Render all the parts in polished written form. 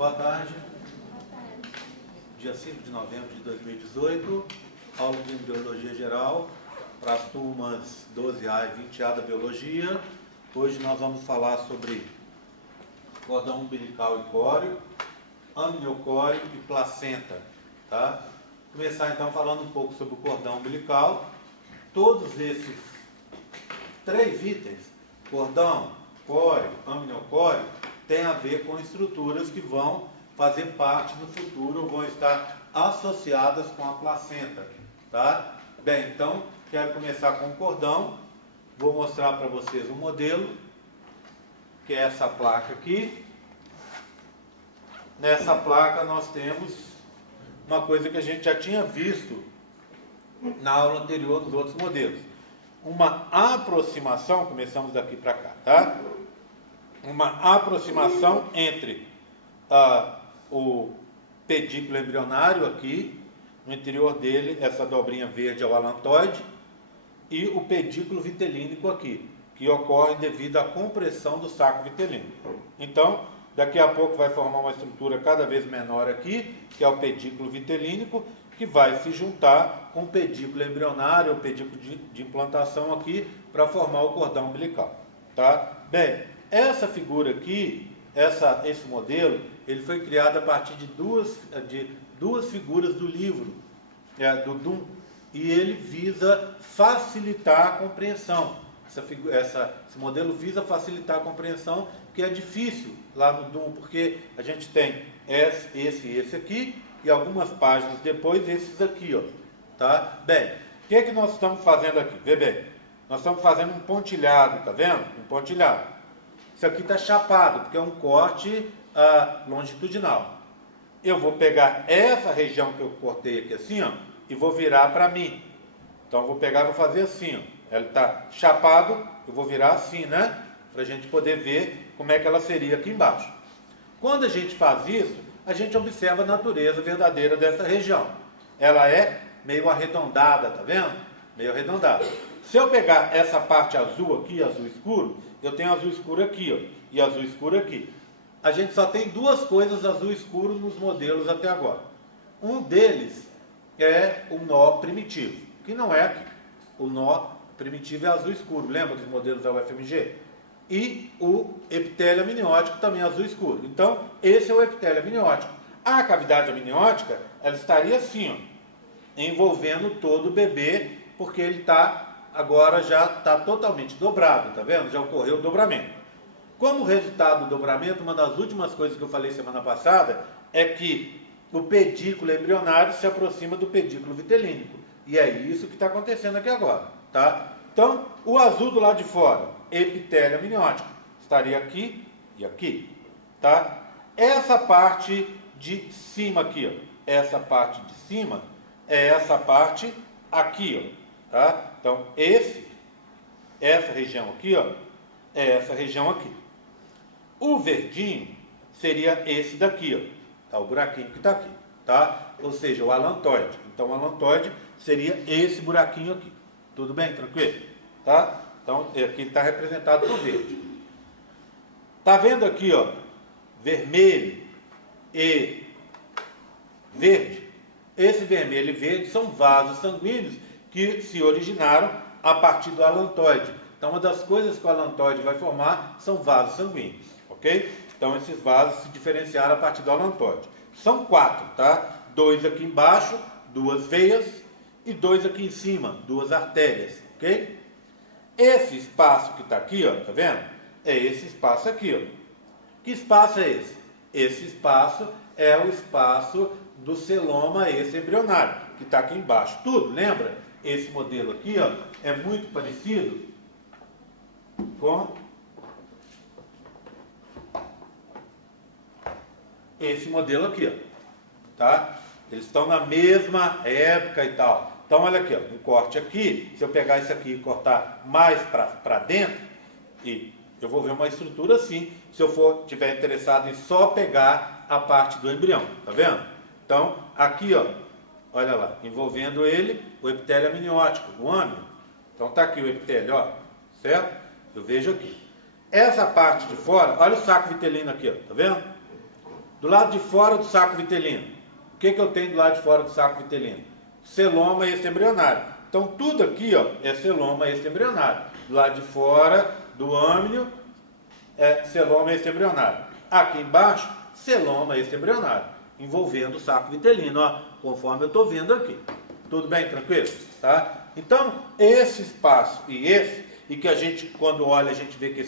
Boa tarde. Dia 5 de novembro de 2018, aula de Biologia Geral, para as turmas 12A e 20A da Biologia. Hoje nós vamos falar sobre cordão umbilical e córeo, amniocóreo e placenta. Tá? Vou começar então falando um pouco sobre o cordão umbilical. Todos esses três itens, cordão, córeo, amniocóreo, tem a ver com estruturas que vão fazer parte no futuro, vão estar associadas com a placenta, tá? Bem, então, quero começar com o cordão. Vou mostrar para vocês um modelo, que é essa placa aqui. Nessa placa nós temos uma coisa que a gente já tinha visto na aula anterior nos outros modelos. Uma aproximação, começamos daqui para cá, tá? Uma aproximação entre o pedículo embrionário aqui, no interior dele, essa dobrinha verde é o alantoide, e o pedículo vitelínico aqui, que ocorre devido à compressão do saco vitelínico. Então, daqui a pouco vai formar uma estrutura cada vez menor aqui, que é o pedículo vitelínico, que vai se juntar com o pedículo embrionário, o pedículo de implantação aqui, para formar o cordão umbilical. Tá? Bem, essa figura aqui, esse modelo, ele foi criado a partir de duas figuras do livro, do Dum, e ele visa facilitar a compreensão. Esse modelo visa facilitar a compreensão, que é difícil lá no Dum, porque a gente tem esse aqui, e algumas páginas depois esses aqui, ó, tá? Bem, o que é que nós estamos fazendo aqui? Vê bem, nós estamos fazendo um pontilhado, tá vendo? Um pontilhado. Isso aqui está chapado, porque é um corte longitudinal. Eu vou pegar essa região que eu cortei aqui assim, ó, e vou virar para mim. Então, eu vou pegar e vou fazer assim, ó. Ela está chapado, eu vou virar assim, né? Para a gente poder ver como é que ela seria aqui embaixo. Quando a gente faz isso, a gente observa a natureza verdadeira dessa região. Ela é meio arredondada, tá vendo? Meio arredondada. Se eu pegar essa parte azul aqui, azul escuro, eu tenho azul escuro aqui, ó, e azul escuro aqui. A gente só tem duas coisas azul escuro nos modelos até agora. Um deles é o nó primitivo, que não é aqui. O nó primitivo é azul escuro, lembra dos modelos da UFMG? E o epitélio amniótico também é azul escuro. Então, esse é o epitélio amniótico. A cavidade amniótica, ela estaria assim, ó, envolvendo todo o bebê, porque ele agora já está totalmente dobrado, tá vendo? Já ocorreu o dobramento. Como resultado do dobramento, uma das últimas coisas que eu falei semana passada é que o pedículo embrionário se aproxima do pedículo vitelínico. E é isso que está acontecendo aqui agora, tá? Então, o azul do lado de fora, epitélio amniótico, estaria aqui e aqui, tá? Essa parte de cima aqui, ó, essa parte de cima é essa parte aqui, ó, tá? Então, essa região aqui, ó, é essa região aqui. O verdinho seria esse daqui, ó, tá? O buraquinho que está aqui, tá? Ou seja, o alantoide. Então, o alantoide seria esse buraquinho aqui. Tudo bem? Tranquilo? Tá? Então, aqui está representado por verde. Tá vendo aqui, ó, vermelho e verde? Esse vermelho e verde são vasos sanguíneos que se originaram a partir do alantoide. Então, uma das coisas que o alantoide vai formar são vasos sanguíneos, ok? Então, esses vasos se diferenciaram a partir do alantoide. São 4, tá? 2 aqui embaixo, 2 veias, e 2 aqui em cima, 2 artérias, ok? Esse espaço que está aqui, ó, tá vendo? É esse espaço aqui, ó. Que espaço é esse? Esse espaço é o espaço do celoma esse embrionário, que está aqui embaixo. Tudo, lembra? Esse modelo aqui, ó, é muito parecido com esse modelo aqui, ó, tá? Eles estão na mesma época e tal. Então, olha aqui, ó, um corte aqui. Se eu pegar isso aqui e cortar mais para dentro, e eu vou ver uma estrutura assim, se eu tiver interessado em só pegar a parte do embrião, tá vendo? Então, aqui, ó, olha lá, envolvendo ele, o epitélio amniótico, o âmio. Então, tá aqui o epitélio, ó, certo? Eu vejo aqui. Essa parte de fora, olha o saco vitelino aqui, ó, tá vendo? Do lado de fora do saco vitelino, o que eu tenho do lado de fora do saco vitelino? Celoma extraembrionário. Então tudo aqui, ó, é celoma extraembrionário. Do lado de fora do âmnio é celoma extraembrionário. Aqui embaixo, celoma extraembrionário, envolvendo o saco vitelino, ó, conforme eu estou vendo aqui. Tudo bem, tranquilo? Tá? Então, esse espaço e esse, e que a gente, quando olha, a gente vê que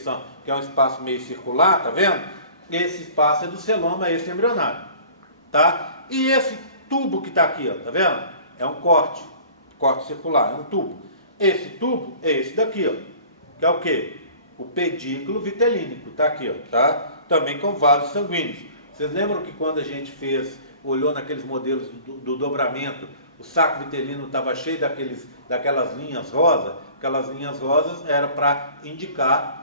é um espaço meio circular, tá vendo? Esse espaço é do celoma extraembrionário, tá? E esse tubo que está aqui, ó, tá vendo? É um corte circular, é um tubo. Esse tubo é esse daqui, ó, que é o quê? O pedículo vitelínico, tá aqui, ó, tá? Também com vasos sanguíneos. Vocês lembram que quando a gente olhou naqueles modelos do dobramento, o saco vitelino estava cheio daquelas linhas rosas? Aquelas linhas rosas era para indicar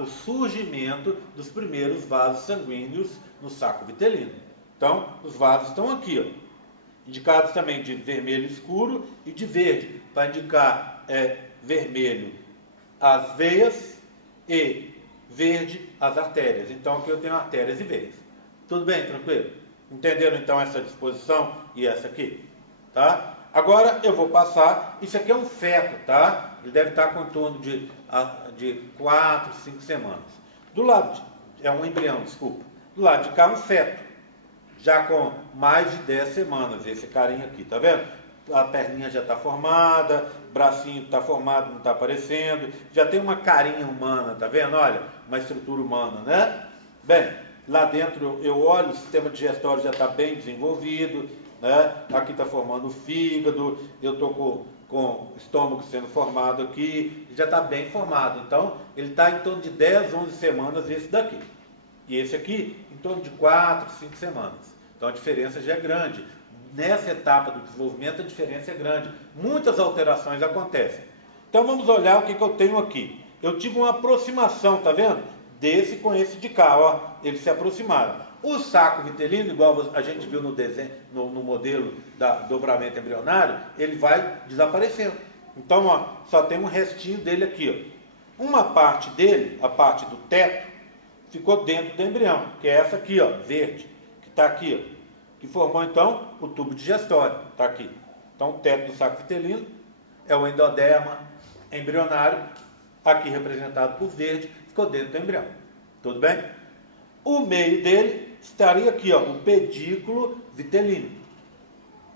o surgimento dos primeiros vasos sanguíneos no saco vitelino. Então, os vasos estão aqui, ó, indicados também de vermelho escuro e de verde, para indicar vermelho as veias e verde as artérias. Então, aqui eu tenho artérias e veias. Tudo bem, tranquilo? Entenderam então essa disposição e essa aqui? Tá? Agora eu vou passar, isso aqui é um feto, tá? Ele deve estar com em torno de 4, 5 semanas. Do lado, é um embrião, desculpa. Do lado de cá um feto, já com mais de 10 semanas, esse carinha aqui, tá vendo? A perninha já está formada, o bracinho está formado, não está aparecendo, já tem uma carinha humana, tá vendo? Olha, uma estrutura humana, né? Bem, lá dentro eu olho, o sistema digestório já está bem desenvolvido, né? Aqui está formando o fígado, eu estou com o estômago sendo formado aqui, já está bem formado. Então, ele está em torno de 10, 11 semanas esse daqui. E esse aqui, em torno de 4, 5 semanas. Então, a diferença já é grande. Nessa etapa do desenvolvimento, a diferença é grande. Muitas alterações acontecem. Então, vamos olhar o que eu tenho aqui. Eu tive uma aproximação, tá vendo? Desse com esse de cá, ó. Eles se aproximaram. O saco vitelino, igual a gente viu no desenho, no modelo da dobramento embrionário, ele vai desaparecendo. Então, ó, só tem um restinho dele aqui, ó. Uma parte dele, a parte do teto, ficou dentro do embrião, que é essa aqui, ó, verde, que está aqui, ó, que formou então o tubo digestório, está aqui. Então, o teto do saco vitelino é o endoderma embrionário, aqui representado por verde, ficou dentro do embrião. Tudo bem? O meio dele estaria aqui, ó, o pedículo vitelino,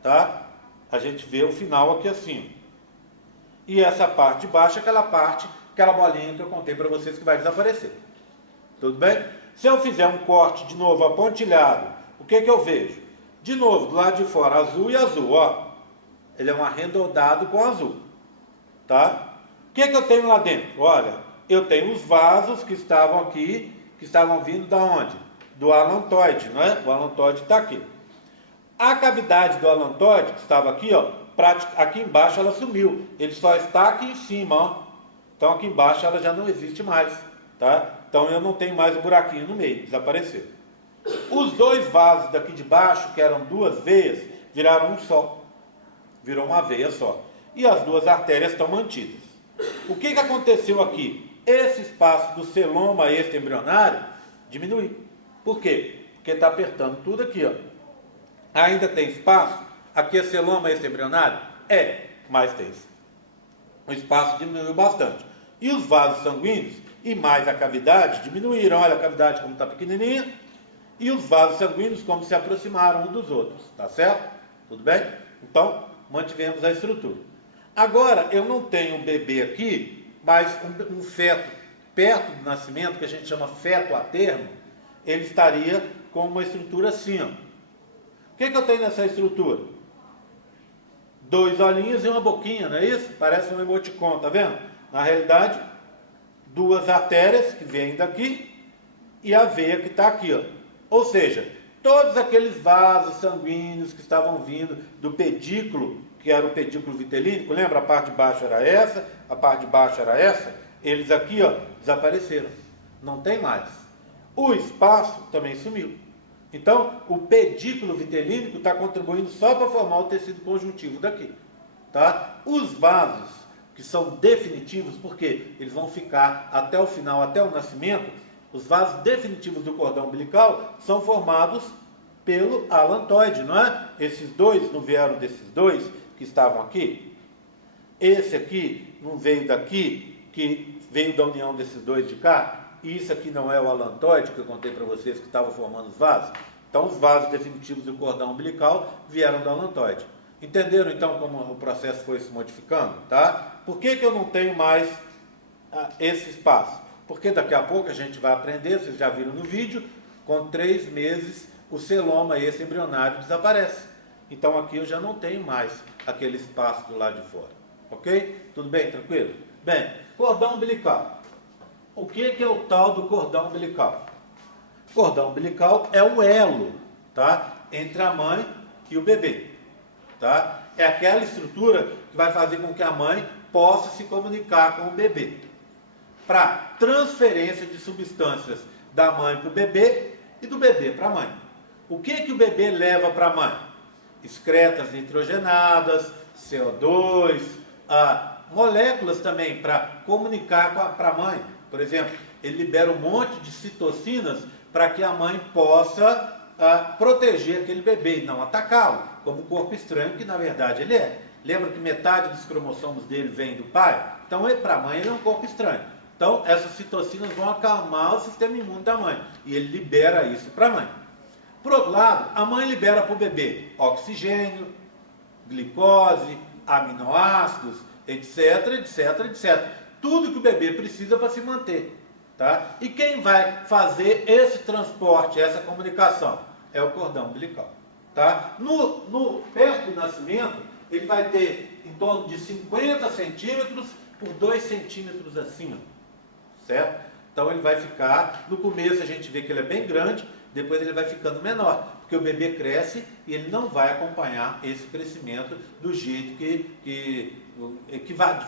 tá? A gente vê o final aqui assim. E essa parte de baixo é aquela bolinha que eu contei para vocês que vai desaparecer. Tudo bem? Se eu fizer um corte de novo apontilhado, o que eu vejo? De novo, do lado de fora, azul e azul, ó. Ele é um arredondado com azul, tá? O que eu tenho lá dentro? Olha, eu tenho os vasos que estavam aqui, que estavam vindo da onde? Do alantoide, não é? O alantoide está aqui. A cavidade do alantoide, que estava aqui, ó, aqui embaixo ela sumiu. Ele só está aqui em cima, ó. Então aqui embaixo ela já não existe mais, tá? Então eu não tenho mais o buraquinho no meio, desapareceu. Os dois vasos daqui de baixo, que eram duas veias, viraram um só. Virou uma veia só. E as duas artérias estão mantidas. O que aconteceu aqui? Esse espaço do celoma extraembrionário diminui. Por quê? Porque está apertando tudo aqui, ó. Ainda tem espaço? Aqui é celoma extraembrionário? Mas tem. O espaço diminuiu bastante. E os vasos sanguíneos e mais a cavidade diminuíram. Olha a cavidade como está pequenininha. E os vasos sanguíneos como se aproximaram um dos outros. Tá certo? Tudo bem? Então, mantivemos a estrutura. Agora, eu não tenho um bebê aqui, mas um feto perto do nascimento, que a gente chama feto a termo, ele estaria com uma estrutura assim, ó. O que eu tenho nessa estrutura? 2 olhinhos e uma boquinha, não é isso? Parece um emoticon, tá vendo? Na realidade, 2 artérias que vêm daqui e a veia que está aqui, ó. Ou seja, todos aqueles vasos sanguíneos que estavam vindo do pedículo, que era o pedículo vitelínico, lembra? A parte de baixo era essa, a parte de baixo era essa, eles aqui, ó, desapareceram. Não tem mais. O espaço também sumiu. Então, o pedículo vitelínico está contribuindo só para formar o tecido conjuntivo daqui, tá? Os vasos, que são definitivos, porque eles vão ficar até o final, até o nascimento, Os vasos definitivos do cordão umbilical são formados pelo alantoide, não é? Esses dois não vieram desses dois que estavam aqui? Esse aqui não veio daqui, que veio da união desses dois de cá? E isso aqui não é o alantoide que eu contei para vocês que estava formando os vasos? Então, os vasos definitivos do cordão umbilical vieram do alantoide. Entenderam, então, como o processo foi se modificando? Tá? Por que eu não tenho mais esse espaço? Porque daqui a pouco a gente vai aprender, vocês já viram no vídeo, com 3 meses o celoma, esse embrionário, desaparece. Então, aqui eu já não tenho mais aquele espaço do lado de fora. Ok? Tudo bem? Tranquilo? Bem, cordão umbilical. O que é o tal do cordão umbilical? Cordão umbilical é o elo, tá? Entre a mãe e o bebê. Tá? É aquela estrutura que vai fazer com que a mãe possa se comunicar com o bebê. Para transferência de substâncias da mãe para o bebê e do bebê para a mãe. O que o bebê leva para a mãe? Excretas nitrogenadas, CO2, moléculas também para comunicar para a mãe. Por exemplo, ele libera um monte de citocinas para que a mãe possa proteger aquele bebê e não atacá-lo, como o corpo estranho que na verdade ele é. Lembra que metade dos cromossomos dele vem do pai? Então, para a mãe ele é um corpo estranho. Então, essas citocinas vão acalmar o sistema imune da mãe e ele libera isso para a mãe. Por outro lado, a mãe libera para o bebê oxigênio, glicose, aminoácidos, etc, etc, etc. Tudo que o bebê precisa para se manter. Tá? E quem vai fazer esse transporte, essa comunicação? É o cordão umbilical. Tá? Perto do nascimento, ele vai ter em torno de 50 centímetros por 2 centímetros assim. Certo? Então ele vai ficar, no começo a gente vê que ele é bem grande, depois ele vai ficando menor, porque o bebê cresce e ele não vai acompanhar esse crescimento do jeito de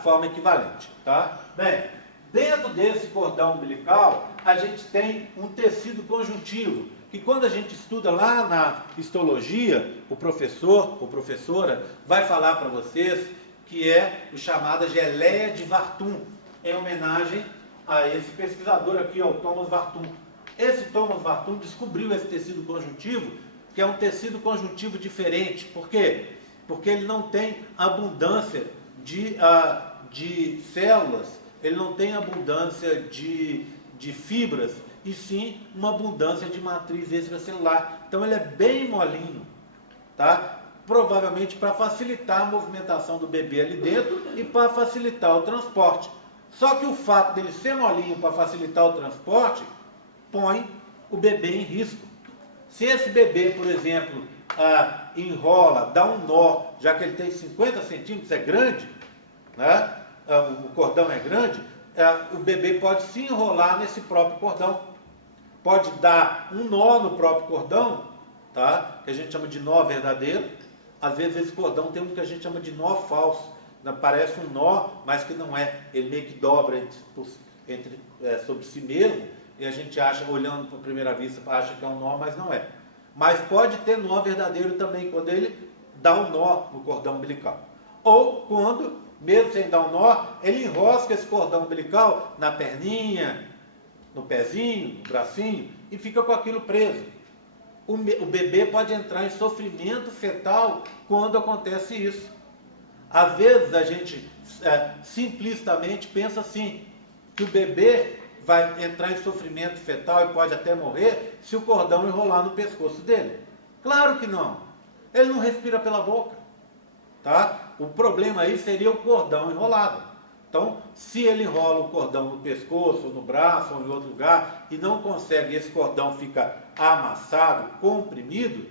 forma equivalente. Tá? Bem, dentro desse cordão umbilical, a gente tem um tecido conjuntivo, que quando a gente estuda lá na histologia, o professor ou professora vai falar para vocês que é o chamado geleia de Wartung, em homenagem a esse pesquisador aqui, o Thomas Wartung. Esse Thomas Wartung descobriu esse tecido conjuntivo, que é um tecido conjuntivo diferente. Por quê? Porque ele não tem abundância de células, ele não tem abundância de fibras, e sim uma abundância de matriz extracelular. Então ele é bem molinho, tá? Provavelmente para facilitar a movimentação do bebê ali dentro e para facilitar o transporte. Só que o fato dele ser molinho para facilitar o transporte põe o bebê em risco. Se esse bebê, por exemplo, enrola, dá um nó, já que ele tem 50 centímetros, é grande, né? O cordão é grande, o bebê pode se enrolar nesse próprio cordão. Pode dar um nó no próprio cordão, tá? Que a gente chama de nó verdadeiro. Às vezes esse cordão tem um que a gente chama de nó falso. Parece um nó, mas que não é. Ele meio que dobra sobre si mesmo, e a gente acha, olhando para a primeira vista, acha que é um nó, mas não é. Mas pode ter nó verdadeiro também, quando ele dá um nó no cordão umbilical. Ou quando, mesmo sem dar um nó, ele enrosca esse cordão umbilical na perninha, no pezinho, no bracinho, e fica com aquilo preso. O bebê pode entrar em sofrimento fetal quando acontece isso. Às vezes a gente simplicitamente pensa assim, que o bebê vai entrar em sofrimento fetal e pode até morrer se o cordão enrolar no pescoço dele. Claro que não. Ele não respira pela boca. Tá? O problema aí seria o cordão enrolado. Então, se ele enrola o cordão no pescoço, ou no braço, ou em outro lugar, e não consegue, esse cordão fica amassado, comprimido,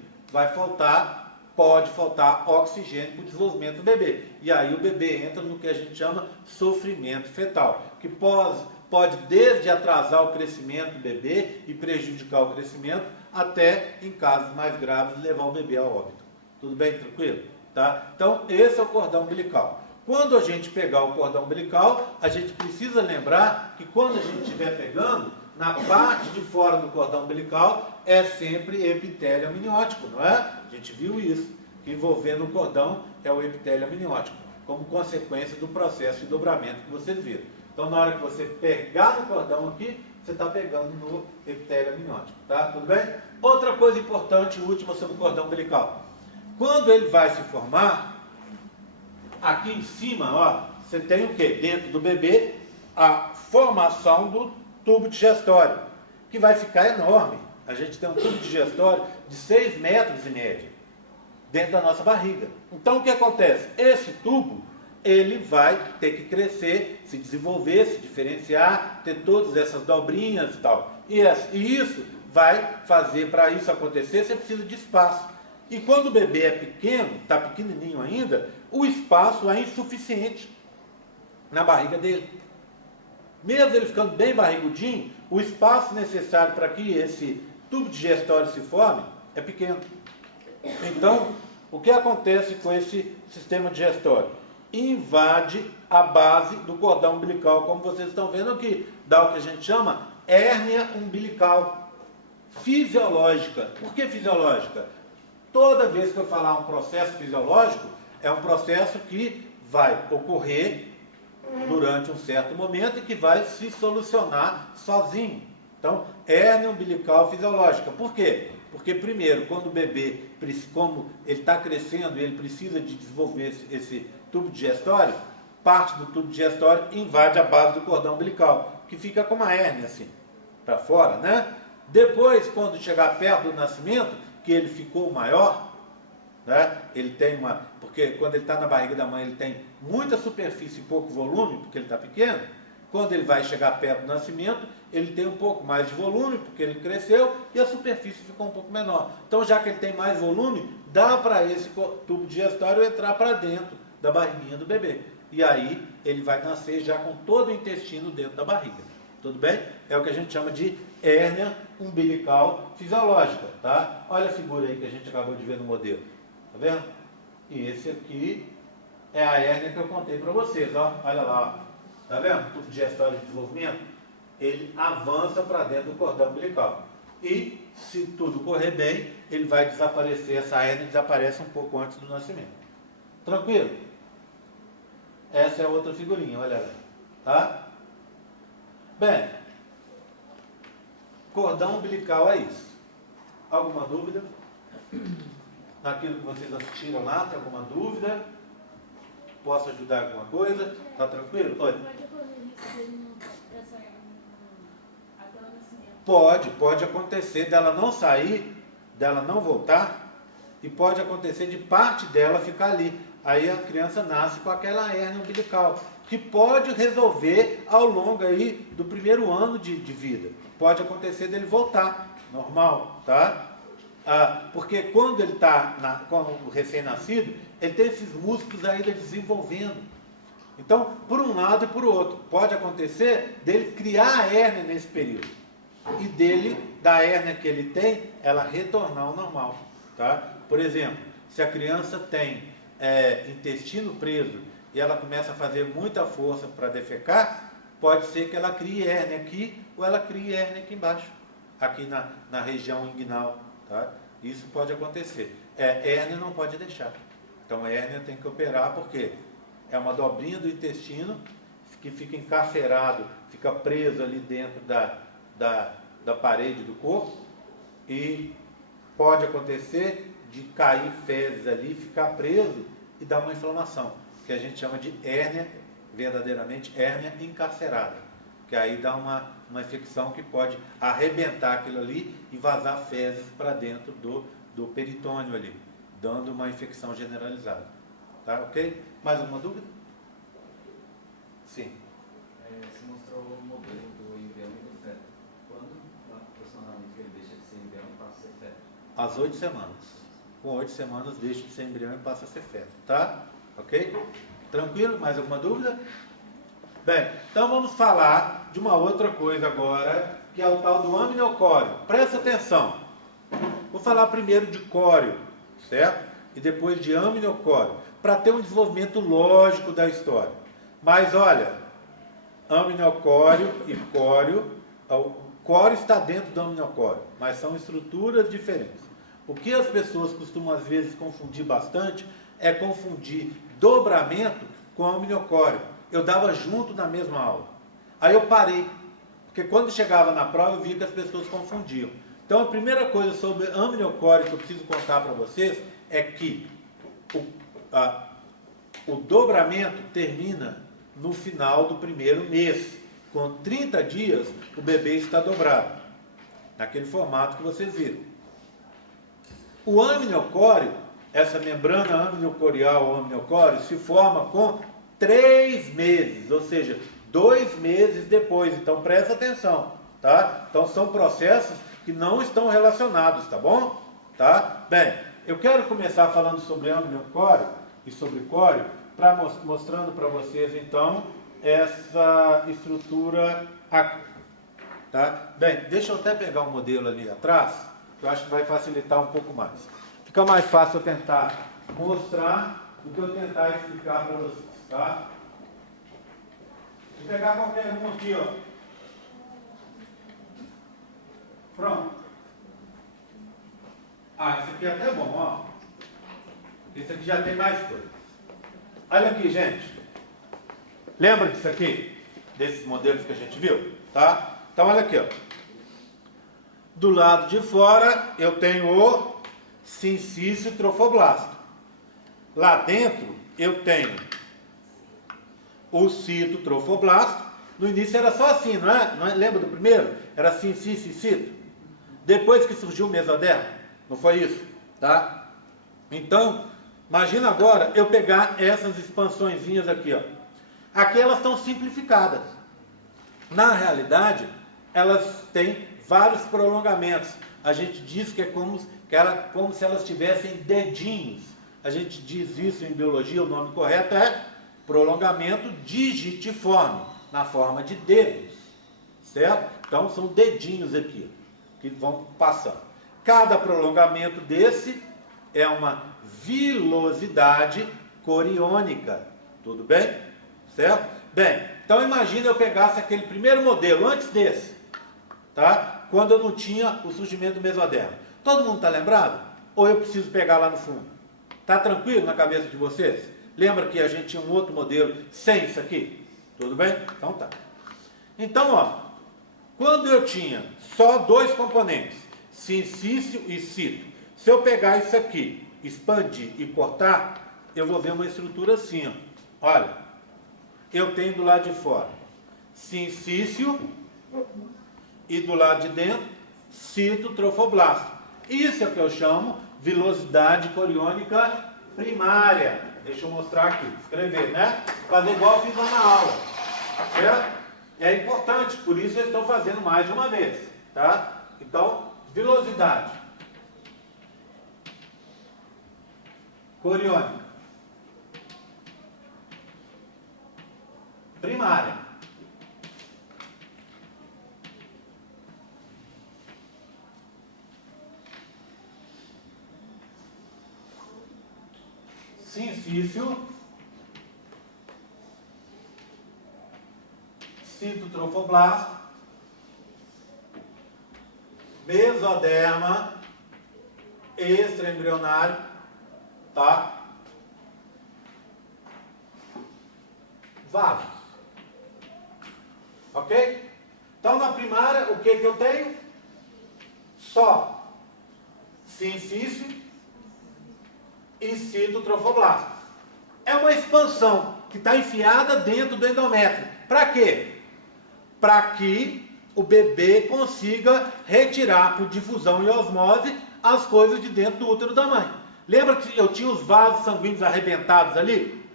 pode faltar oxigênio para o desenvolvimento do bebê. E aí o bebê entra no que a gente chama sofrimento fetal, que pode desde atrasar o crescimento do bebê e prejudicar o crescimento, até, em casos mais graves, levar o bebê ao óbito. Tudo bem? Tranquilo? Tá? Então, esse é o cordão umbilical. Quando a gente pegar o cordão umbilical, a gente precisa lembrar que quando a gente estiver pegando, na parte de fora do cordão umbilical é sempre epitélio amniótico, não é? A gente viu isso, que envolvendo o cordão é o epitélio amniótico, como consequência do processo de dobramento que vocês viram. Então, na hora que você pegar no cordão aqui, você está pegando no epitélio amniótico, tá? Tudo bem? Outra coisa importante, última sobre o cordão umbilical. Quando ele vai se formar, aqui em cima, ó, você tem o quê? Dentro do bebê, a formação do tubo digestório, que vai ficar enorme. A gente tem um tubo digestório de 6 metros em média, dentro da nossa barriga. Então, o que acontece? Esse tubo, ele vai ter que crescer, se desenvolver, se diferenciar, ter todas essas dobrinhas e tal. E isso vai fazer, para isso acontecer, você precisa de espaço. E quando o bebê é pequeno, está pequenininho ainda, o espaço é insuficiente na barriga dele. Mesmo ele ficando bem barrigudinho, o espaço necessário para que esse tubo digestório se forme é pequeno. Então, o que acontece com esse sistema digestório? Invade a base do cordão umbilical, como vocês estão vendo aqui. Dá o que a gente chama hérnia umbilical fisiológica. Por que fisiológica? Toda vez que eu falar um processo fisiológico, é um processo que vai ocorrer durante um certo momento e que vai se solucionar sozinho. Então, hérnia umbilical fisiológica. Por quê? Porque, primeiro, quando o bebê, como ele está crescendo e ele precisa de desenvolver esse tubo digestório, parte do tubo digestório invade a base do cordão umbilical, que fica com uma hérnia assim, para fora, né? Depois, quando chegar perto do nascimento, que ele ficou maior, né? Ele tem porque quando ele está na barriga da mãe, ele tem muita superfície e pouco volume, porque ele está pequeno. Quando ele vai chegar perto do nascimento, ele tem um pouco mais de volume, porque ele cresceu, e a superfície ficou um pouco menor. Então, já que ele tem mais volume, dá para esse tubo digestório entrar para dentro da barriguinha do bebê. E aí, ele vai nascer já com todo o intestino dentro da barriga. Tudo bem? É o que a gente chama de hérnia umbilical fisiológica, tá? Olha a figura aí que a gente acabou de ver no modelo. Tá vendo? E esse aqui é a hérnia que eu contei para vocês, ó. Olha lá, ó. Tá vendo? O tubo digestório de desenvolvimento, ele avança para dentro do cordão umbilical. E, se tudo correr bem, ele vai desaparecer, essa hérnia desaparece um pouco antes do nascimento. Tranquilo? Essa é outra figurinha, olha lá. Tá? Bem, cordão umbilical é isso. Alguma dúvida? Naquilo que vocês assistiram lá, tem alguma dúvida? Posso ajudar alguma coisa? Tá tranquilo? Oi. Pode acontecer dela não sair, dela não voltar, e pode acontecer de parte dela ficar ali. Aí a criança nasce com aquela hérnia umbilical, que pode resolver ao longo aí do primeiro ano de vida. Pode acontecer dele voltar, normal, tá? Porque quando ele está com o recém-nascido, ele tem esses músculos ainda desenvolvendo. Então, por um lado e por outro, pode acontecer dele criar a hérnia nesse período. E da hérnia que ele tem, ela retornar ao normal. Tá? Por exemplo, se a criança tem intestino preso e ela começa a fazer muita força para defecar, pode ser que ela crie hérnia aqui ou ela crie hérnia aqui embaixo, aqui na região inguinal. Tá? Isso pode acontecer. Hérnia não pode deixar. Então a hérnia tem que operar porque é uma dobrinha do intestino que fica encarcerado, fica preso ali dentro da parede do corpo, e pode acontecer de cair fezes ali, ficar preso e dar uma inflamação, que a gente chama de hérnia, verdadeiramente hérnia encarcerada, que aí dá uma infecção que pode arrebentar aquilo ali e vazar fezes para dentro do peritônio ali, dando uma infecção generalizada. Tá, ok? Mais alguma dúvida? Sim. Você mostrou o modelo do embrião e do feto. Quando aproximadamente ele deixa de ser embrião e passa a ser feto? Às 8 semanas. Com 8 semanas deixa de ser embrião e passa a ser feto. Tá? Ok? Tranquilo? Mais alguma dúvida? Bem, então vamos falar de uma outra coisa agora, que é o tal do amniocório. Presta atenção. Vou falar primeiro de cório, certo? E depois de amniocório, para ter um desenvolvimento lógico da história. Mas olha, amniocório e cório, o cório está dentro do amniocório, mas são estruturas diferentes. O que as pessoas costumam às vezes confundir bastante é confundir dobramento com amniocório. Eu dava junto na mesma aula. Aí eu parei, Porque quando chegava na prova eu via que as pessoas confundiam. Então a primeira coisa sobre amniocório que eu preciso contar para vocês é que o dobramento termina no final do primeiro mês. Com 30 dias o bebê está dobrado, naquele formato que vocês viram. O amniocório, essa membrana amniocorial ou amniocório, se forma com 3 meses, ou seja, 2 meses depois. Então presta atenção, tá? Então são processos que não estão relacionados, tá bom? Tá? Bem, eu quero começar falando sobre amniocório e sobre cório, mostrando para vocês então essa estrutura aqui, tá? Bem, deixa eu até pegar um modelo ali atrás, que eu acho que vai facilitar um pouco mais. Fica mais fácil eu tentar mostrar do que eu tentar explicar para vocês, tá? Vou pegar qualquer um aqui, ó. Pronto. Esse aqui é até bom, ó. Esse aqui já tem mais coisa. Olha aqui, gente. Lembra disso aqui? Desses modelos que a gente viu? Tá? Então, olha aqui, ó. Do lado de fora, eu tenho o sincício trofoblasto. Lá dentro, eu tenho o citotrofoblasto. No início era só assim, não é? Lembra do primeiro? Era sincício e cito. Depois que surgiu o mesoderma. Não foi isso? Tá? Então, imagina agora eu pegar essas expansõezinhas aqui, ó. Aqui elas estão simplificadas. Na realidade, elas têm vários prolongamentos. A gente diz que é como se elas tivessem dedinhos. A gente diz isso em biologia, o nome correto é prolongamento digitiforme, na forma de dedos. Certo? Então são dedinhos aqui, que vão passando. Cada prolongamento desse é uma vilosidade coriônica. Tudo bem? Certo? Bem, então imagina eu pegasse aquele primeiro modelo, antes desse, tá? Quando eu não tinha o surgimento do mesoderma. Todo mundo está lembrado? Ou eu preciso pegar lá no fundo? Tá tranquilo na cabeça de vocês? Lembra que a gente tinha um outro modelo sem isso aqui? Tudo bem? Então tá. Então, ó, quando eu tinha só 2 componentes, sincício e cito, se eu pegar isso aqui, expandir e cortar, eu vou ver uma estrutura assim, ó. Olha. Eu tenho do lado de fora sincício e do lado de dentro citotrofoblasto. Isso é o que eu chamo vilosidade coriônica primária. Deixa eu mostrar aqui, escrever, né? Fazer igual eu fiz lá na aula, certo? É importante, por isso eu estou fazendo mais de uma vez, tá? Então, vilosidade coriônica primária. Sincício, citotrofoblasto, mesoderma, extraembrionário, tá? Vasos. Ok? Então, na primária, o que eu tenho? Só sincício e citotrofoblasto. É uma expansão que está enfiada dentro do endométrio. Para quê? Para que o bebê consiga retirar por difusão e osmose as coisas de dentro do útero da mãe. Lembra que eu tinha os vasos sanguíneos arrebentados ali?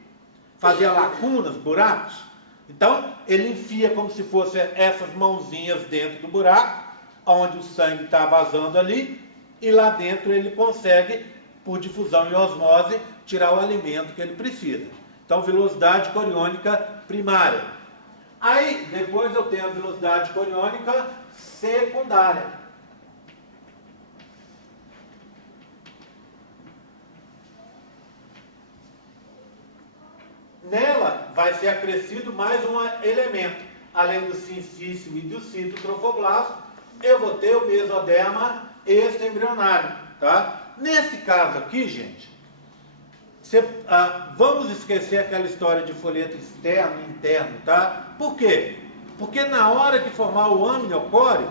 Fazia lacunas, buracos? Então, ele enfia como se fossem essas mãozinhas dentro do buraco, onde o sangue está vazando ali, e lá dentro ele consegue, por difusão e osmose, tirar o alimento que ele precisa. Então, velocidade coriônica primária. Aí, depois eu tenho a velocidade coriônica secundária. Nela vai ser acrescido mais um elemento. Além do sincício e do citotrofoblasto, eu vou ter o mesoderma extraembrionário. Tá? Nesse caso aqui, gente, vamos esquecer aquela história de folheto externo e interno, tá? Por quê? Porque na hora que formar o amniocore,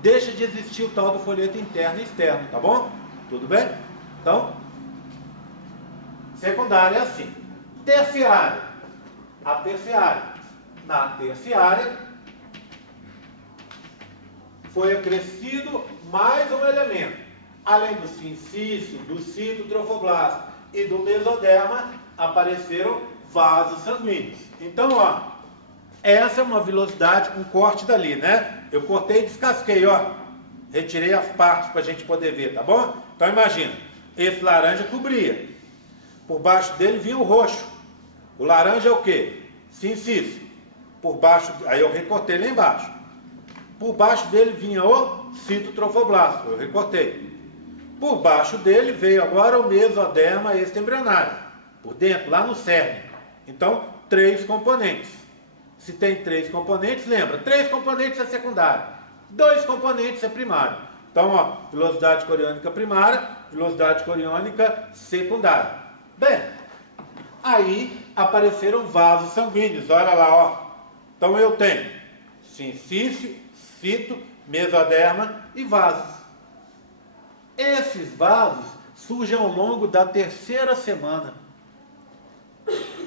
deixa de existir o tal do folheto interno e externo, tá bom? Tudo bem? Então, secundária é assim. Terciária. A terciária. Na terciária, foi acrescido mais um elemento. Além do sincício, do citotrofoblasto e do mesoderma, apareceram vasos sanguíneos. Então, ó, essa é uma velocidade, um corte dali, né? Eu cortei e descasquei, ó. Retirei as partes para a gente poder ver, tá bom? Então, imagina, esse laranja cobria. Por baixo dele vinha o roxo. O laranja é o quê? Sincício. Por baixo, aí eu recortei lá embaixo. Por baixo dele vinha o citotrofoblasto, eu recortei. Por baixo dele veio agora o mesoderma extraembrionário. Por dentro, lá no cerne. Então, 3 componentes. Se tem 3 componentes, lembra, 3 componentes é secundário, 2 componentes é primário. Então, ó, velocidade coriônica primária, velocidade coriônica secundária. Bem, aí apareceram vasos sanguíneos, olha lá, ó. Então eu tenho sincício, cito, mesoderma e vasos. Esses vasos surgem ao longo da terceira semana.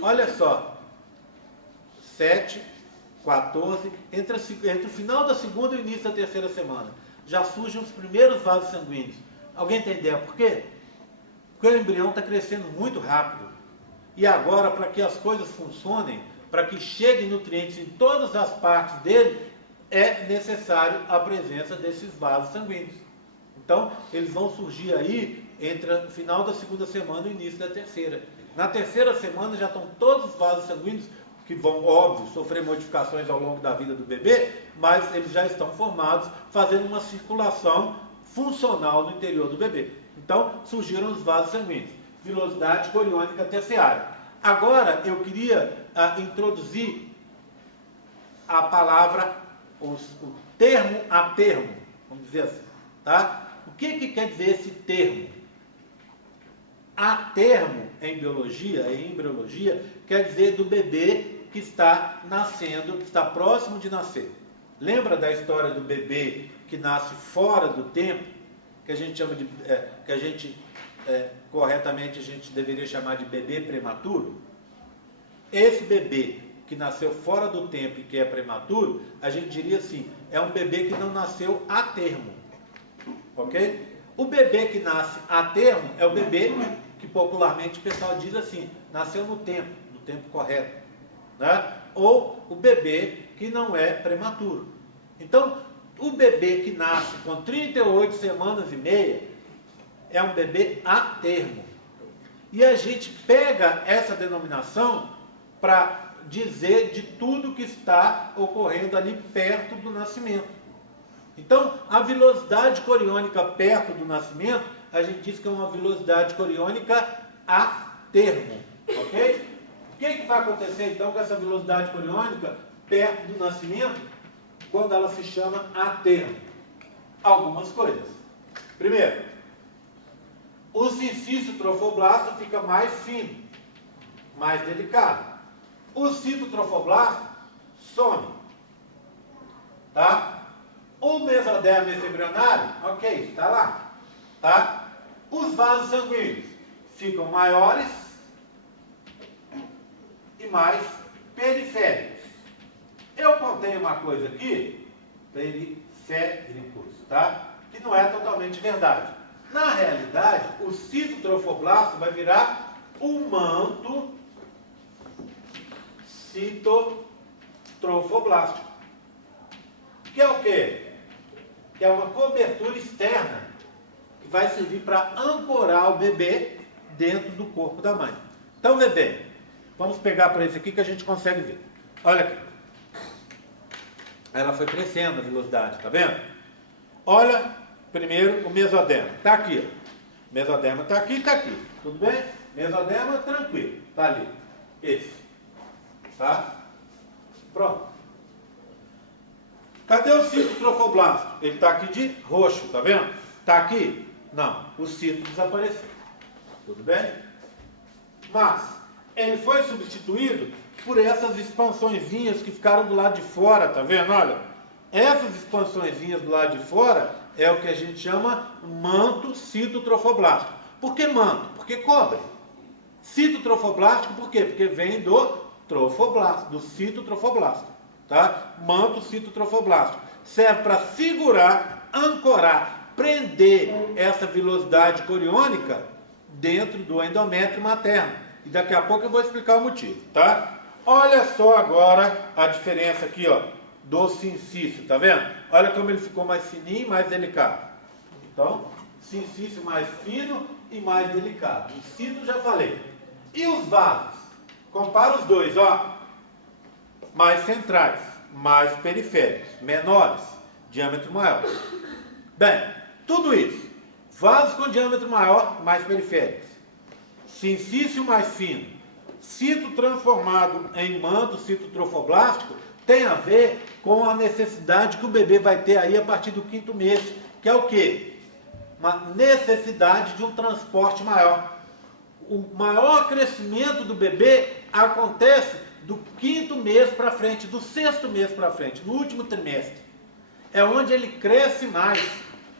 Olha só. 7, 14, entre o final da segunda e o início da terceira semana, já surgem os primeiros vasos sanguíneos. Alguém tem ideia por quê? Porque o embrião está crescendo muito rápido. E agora, para que as coisas funcionem, para que cheguem nutrientes em todas as partes dele, é necessário a presença desses vasos sanguíneos. Então, eles vão surgir aí entre o final da segunda semana e o início da terceira. Na terceira semana já estão todos os vasos sanguíneos, que vão, óbvio, sofrer modificações ao longo da vida do bebê, mas eles já estão formados, fazendo uma circulação funcional no interior do bebê. Então, surgiram os vasos sanguíneos. Vilosidade coriônica terciária. Agora, eu queria introduzir a palavra, o termo a termo, vamos dizer assim, tá? O que quer dizer esse termo? A termo, em biologia, em embriologia, quer dizer do bebê que está nascendo, que está próximo de nascer. Lembra da história do bebê que nasce fora do tempo, que a gente chama de, corretamente a gente deveria chamar de bebê prematuro? Esse bebê que nasceu fora do tempo e que é prematuro, a gente diria assim, é um bebê que não nasceu a termo. Ok? O bebê que nasce a termo é o bebê que popularmente o pessoal diz assim, nasceu no tempo correto. Né? Ou o bebê que não é prematuro. Então, o bebê que nasce com 38 semanas e meia é um bebê a termo. E a gente pega essa denominação para dizer de tudo que está ocorrendo ali perto do nascimento. Então, a velocidade coriônica perto do nascimento, a gente diz que é uma velocidade coriônica a termo. Ok? O que vai acontecer então com essa velocidade coriônica perto do nascimento, quando ela se chama a termo? Algumas coisas. Primeiro, o sincício trofoblasto fica mais fino, mais delicado. O citotrofoblasto some. Tá? O mesoderma extraembrionário, ok, está lá. Tá? Os vasos sanguíneos ficam maiores e mais periféricos. Eu contei uma coisa aqui, periféricos, tá? Que não é totalmente verdade. Na realidade, o citotrofoblasto vai virar o manto citotrofoblástico. Que é o quê? Que é uma cobertura externa que vai servir para ancorar o bebê dentro do corpo da mãe. Então, bebê, vamos pegar para esse aqui que a gente consegue ver. Olha aqui. Ela foi crescendo a velocidade, tá vendo? Olha, primeiro o mesoderma. Está aqui, ó. Mesoderma está aqui e está aqui. Tudo bem? Mesoderma, tranquilo. Está ali. Esse. Tá? Pronto. Cadê o citotrofoblasto? Ele está aqui de roxo, tá vendo? Está aqui? Não. O cito desapareceu. Tudo bem? Mas ele foi substituído por essas expansõezinhas que ficaram do lado de fora, tá vendo? Olha, essas expansõezinhas do lado de fora é o que a gente chama manto citotrofoblástico. Por que manto? Porque cobre. Citotrofoblástico, por quê? Porque vem do trofoblasto, do citotrofoblasto, tá? Manto citotrofoblástico. Serve para segurar, ancorar, prender essa vilosidade coriônica dentro do endométrio materno. E daqui a pouco eu vou explicar o motivo, tá? Olha só agora a diferença aqui, ó, do sincício, tá vendo? Olha como ele ficou mais fininho e mais delicado. Então, sincício mais fino e mais delicado. O cito já falei. E os vasos? Compara os dois, ó. Mais centrais, mais periféricos, menores, diâmetro maior. Bem, tudo isso. Vasos com diâmetro maior, mais periféricos. Sincício mais fino. Cito transformado em manto citotrofoblástico tem a ver com a necessidade que o bebê vai ter aí a partir do 5º mês, que é o quê? Uma necessidade de um transporte maior. O maior crescimento do bebê acontece do 5º mês para frente, do 6º mês para frente, no último trimestre. É onde ele cresce mais.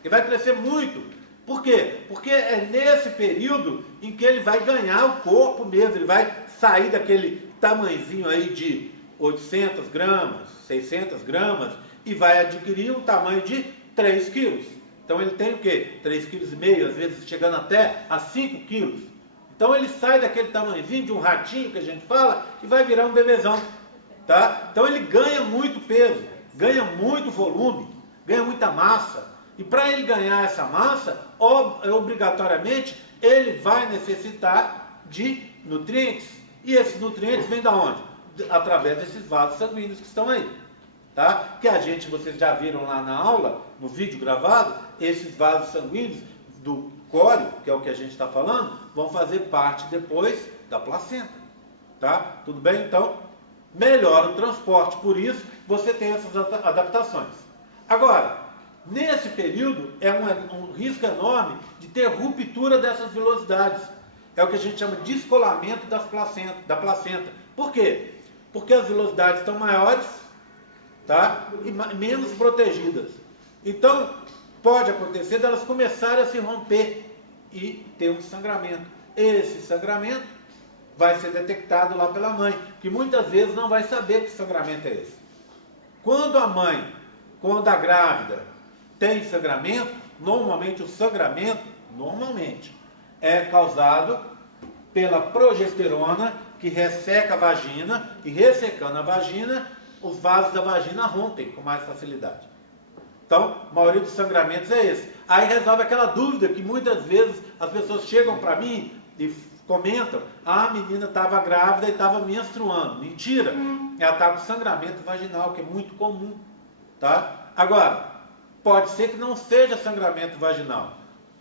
Ele vai crescer muito. Por quê? Porque é nesse período em que ele vai ganhar o corpo mesmo, ele vai sair daquele tamanhozinho aí de 800 gramas, 600 gramas e vai adquirir um tamanho de 3 quilos. Então ele tem o quê? 3,5 kg, às vezes chegando até a 5 quilos. Então ele sai daquele tamanhozinho de um ratinho que a gente fala e vai virar um bebezão. Tá? Então ele ganha muito peso, ganha muito volume, ganha muita massa. E para ele ganhar essa massa, obrigatoriamente, ele vai necessitar de nutrientes. E esses nutrientes vêm da onde? Através desses vasos sanguíneos que estão aí. Tá? Que vocês já viram lá na aula, no vídeo gravado, esses vasos sanguíneos do córeo, que é o que a gente está falando, vão fazer parte depois da placenta. Tá? Tudo bem? Então, melhora o transporte. Por isso, você tem essas adaptações. Agora, nesse período, é um risco enorme de ter ruptura dessas velocidades. É o que a gente chama de descolamento da placenta. Por quê? Porque as velocidades estão maiores, tá? E menos protegidas. Então, pode acontecer delas começarem a se romper e ter um sangramento. Esse sangramento vai ser detectado lá pela mãe, que muitas vezes não vai saber que sangramento é esse. Quando a grávida tem sangramento, normalmente o sangramento, é causado pela progesterona, que resseca a vagina, e ressecando a vagina, os vasos da vagina rompem com mais facilidade. Então, a maioria dos sangramentos é esse. Aí resolve aquela dúvida que muitas vezes as pessoas chegam para mim e comentam: a menina estava grávida e estava menstruando. Mentira! Ela está com sangramento vaginal, que é muito comum. Tá? Agora, pode ser que não seja sangramento vaginal,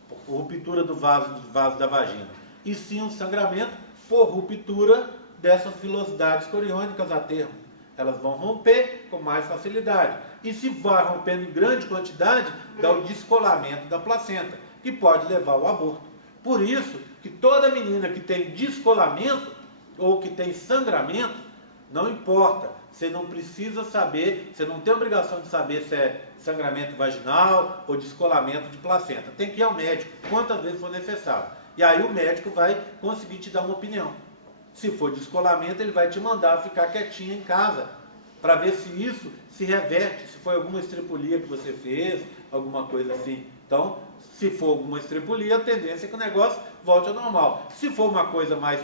por ruptura do vaso da vagina, e sim um sangramento por ruptura dessas velocidades coriônicas a termo. Elas vão romper com mais facilidade. E se vai rompendo em grande quantidade, dá o descolamento da placenta, que pode levar ao aborto. Por isso que toda menina que tem descolamento ou que tem sangramento, não importa, você não precisa saber, você não tem obrigação de saber se é sangramento vaginal ou descolamento de placenta. Tem que ir ao médico quantas vezes for necessário. E aí o médico vai conseguir te dar uma opinião. Se for descolamento, ele vai te mandar ficar quietinha em casa, para ver se isso se reverte, se foi alguma estripulia que você fez, alguma coisa assim. Então, se for alguma estripulia, a tendência é que o negócio volte ao normal. Se for uma coisa mais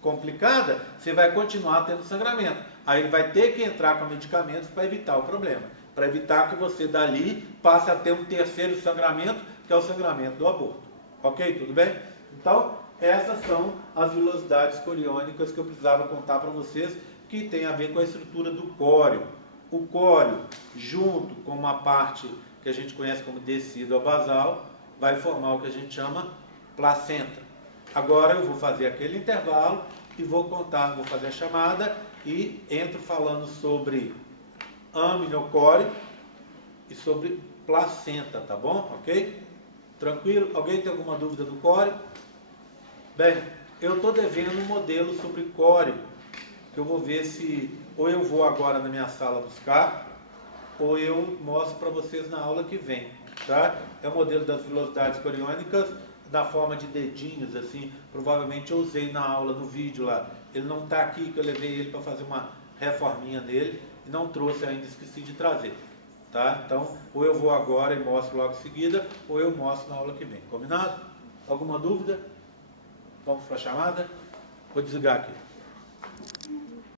complicada, você vai continuar tendo sangramento. Aí ele vai ter que entrar com medicamentos para evitar o problema, para evitar que você dali passe a ter um terceiro sangramento, que é o sangramento do aborto. Ok? Tudo bem? Então, essas são as velocidades coriônicas que eu precisava contar para vocês, que tem a ver com a estrutura do córeo. O córeo, junto com uma parte que a gente conhece como decídua basal, vai formar o que a gente chama placenta. Agora eu vou fazer aquele intervalo e vou fazer a chamada e entro falando sobre amniocóreo e sobre placenta, tá bom? Ok? Tranquilo? Alguém tem alguma dúvida do córeo? Bem, eu estou devendo um modelo sobre córeo que eu vou ver se ou eu vou agora na minha sala buscar, ou eu mostro para vocês na aula que vem, tá? É o modelo das velocidades coriônicas, na forma de dedinhos, assim, provavelmente eu usei na aula, no vídeo lá. Ele não está aqui, que eu levei ele para fazer uma reforminha nele, e não trouxe ainda, esqueci de trazer, tá? Então, ou eu vou agora e mostro logo em seguida, ou eu mostro na aula que vem, combinado? Alguma dúvida? Vamos para a chamada? Vou desligar aqui.